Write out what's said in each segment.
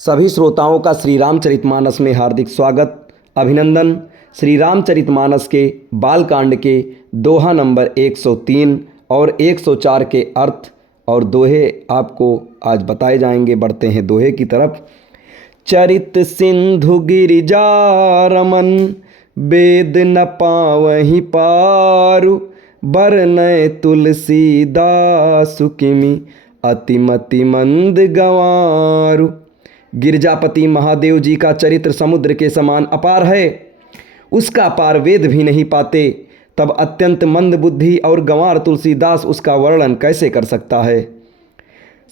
सभी श्रोताओं का श्री रामचरितमानस में हार्दिक स्वागत, अभिनंदन। श्री रामचरितमानस के बालकांड के दोहा नंबर 103 और 104 के अर्थ और दोहे आपको आज बताए जाएंगे। बढ़ते हैं दोहे की तरफ। चरित सिंधु गिरिजा रमन, वेद न पावहि पारु, बरनय तुलसीदास किमि, अतिमति मंद गंवारु। गिरजापति महादेव जी का चरित्र समुद्र के समान अपार है, उसका पार वेद भी नहीं पाते, तब अत्यंत मंद बुद्धि और गंवार तुलसीदास उसका वर्णन कैसे कर सकता है।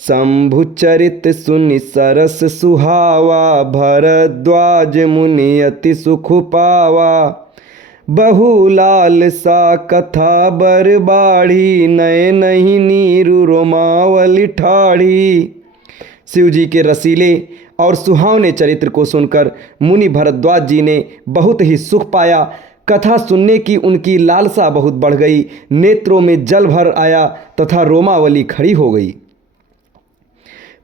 शंभु चरित सुनि सरस सुहावा, भरद्वाज मुनि अति सुख पावा, बहुलाल सा कथा बरबाढ़ी, नए नहीं नीरु रोमावली ठाढ़ी। शिव जी के रसीले और सुहावने चरित्र को सुनकर मुनि भरद्वाज जी ने बहुत ही सुख पाया। कथा सुनने की उनकी लालसा बहुत बढ़ गई, नेत्रों में जल भर आया तथा रोमावली खड़ी हो गई।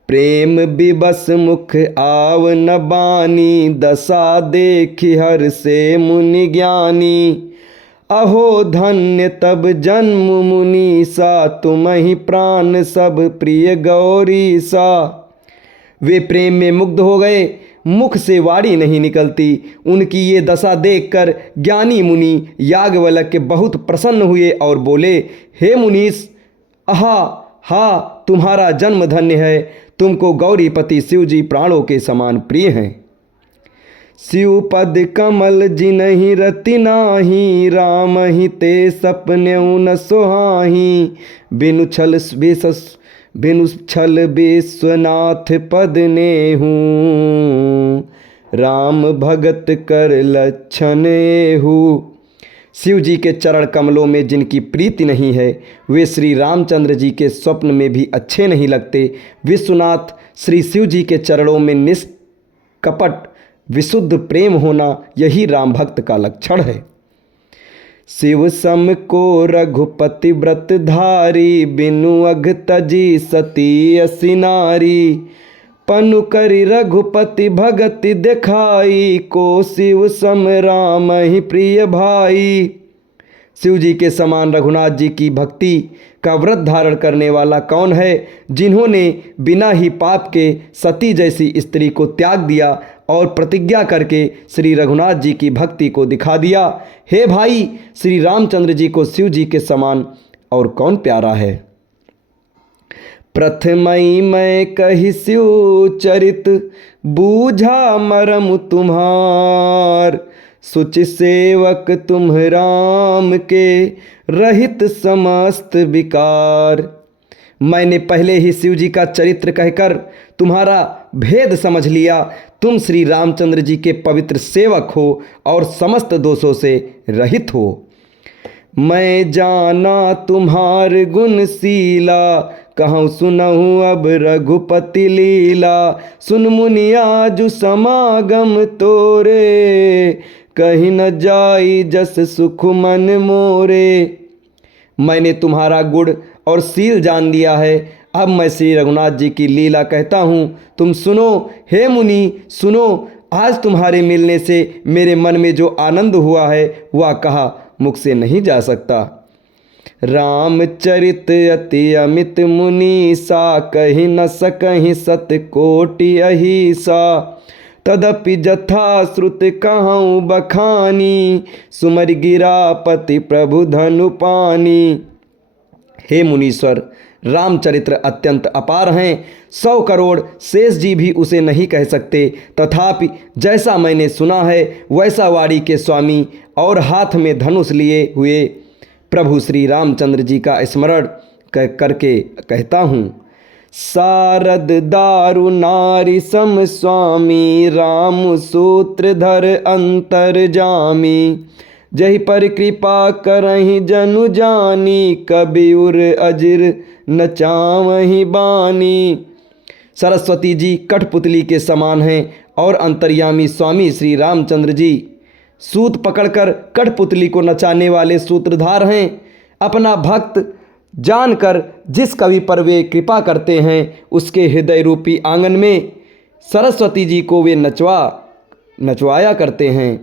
प्रेम विबस मुख आव न बानी, दशा देखि हर से मुनि ज्ञानी। अहो धन्य तब जन्म मुनि सा, तुम्हि प्राण सब प्रिय गौरी सा। वे प्रेम में मुग्ध हो गए, मुख से वाणी नहीं निकलती। उनकी ये दशा देखकर ज्ञानी मुनि याज्ञवल्क्य बहुत प्रसन्न हुए और बोले, हे मुनीश, आहा हा, तुम्हारा जन्म धन्य है, तुमको गौरीपति शिव जी प्राणों के समान प्रिय हैं। शिव पद कमल जिनहि रति नाही, राम ही ते सपन्यु न सोहाही। बिनु छल विश्वनाथ पद नेहू, राम भगत कर लक्षण एहू। शिव जी के चरण कमलों में जिनकी प्रीति नहीं है, वे श्री रामचंद्र जी के स्वप्न में भी अच्छे नहीं लगते। विश्वनाथ श्री शिव जी के चरणों में निष्कपट विशुद्ध प्रेम होना, यही राम भक्त का लक्षण है। शिव सम को रघुपति व्रत धारी, बिनु अघ तजी सती असी नारी। पनु करि रघुपति भगति दिखाई, को शिव सम राम ही प्रिय भाई। शिव जी के समान रघुनाथ जी की भक्ति का व्रत धारण करने वाला कौन है, जिन्होंने बिना ही पाप के सती जैसी स्त्री को त्याग दिया और प्रतिज्ञा करके श्री रघुनाथ जी की भक्ति को दिखा दिया। हे भाई, श्री रामचंद्र जी को शिव जी के समान और कौन प्यारा है। प्रथमई मैं कही शिव चरित, बूझा मरम तुम्हार। सुच सेवक तुम राम के, रहित समस्त विकार। मैंने पहले ही शिव जी का चरित्र कहकर तुम्हारा भेद समझ लिया। तुम श्री रामचंद्र जी के पवित्र सेवक हो और समस्त दोषों से रहित हो। मैं जाना तुम्हार गुणशीला, कहूँ सुनहु अब रघुपति लीला। सुन मुनि आजु समागम तोरे, कहीं न जाई जस सुख मन मोरे। मैंने तुम्हारा गुण और शील जान लिया है, अब मैं श्री रघुनाथ जी की लीला कहता हूँ, तुम सुनो। हे मुनि सुनो, आज तुम्हारे मिलने से मेरे मन में जो आनंद हुआ है वह कहा मुख से नहीं जा सकता। रामचरित अति अमित मुनि सा, कही न सकहि सत कोटि अहिसा। तदपि जथा श्रुत कहूँ बखानी, सुमर गिरापति प्रभु धनु पानी। हे मुनीश्वर, रामचरित्र अत्यंत अपार हैं, 100 करोड़ शेष जी भी उसे नहीं कह सकते। तथापि जैसा मैंने सुना है वैसा वाणी के स्वामी और हाथ में धनुष लिए हुए प्रभु श्री रामचंद्र जी का स्मरण करके कहता हूँ। सारद दारु नारी सम स्वामी, राम सूत्रधर अंतर जामी। जहि पर कृपा करहि जनु जानी, कबीर अजिर न चावहि बानी। सरस्वती जी कठपुतली के समान हैं और अंतर्यामी स्वामी श्री रामचंद्र जी सूत पकड़कर कठपुतली को नचाने वाले सूत्रधार हैं। अपना भक्त जानकर जिस कवि पर वे कृपा करते हैं, उसके हृदय रूपी आंगन में सरस्वती जी को वे नचवाया करते हैं।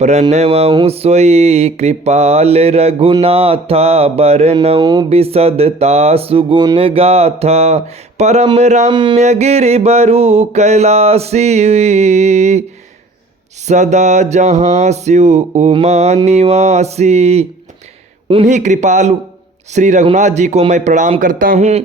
प्रणवहु सोई कृपाल रघुनाथा, बरनऊ बिसदता सुगुण गाथा। परम रम्य गिरिबरु कैलासी, सदा जहाँ शिव उमा निवासी। उन्हीं कृपालु श्री रघुनाथ जी को मैं प्रणाम करता हूँ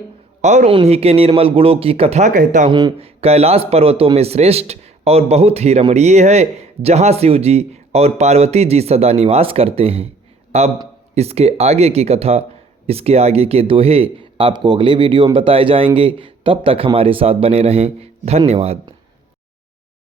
और उन्हीं के निर्मल गुणों की कथा कहता हूँ। कैलाश पर्वतों में श्रेष्ठ और बहुत ही रमणीय है, जहाँ शिव जी और पार्वती जी सदा निवास करते हैं। अब इसके आगे की कथा, इसके आगे के दोहे आपको अगले वीडियो में बताए जाएंगे। तब तक हमारे साथ बने रहें। धन्यवाद।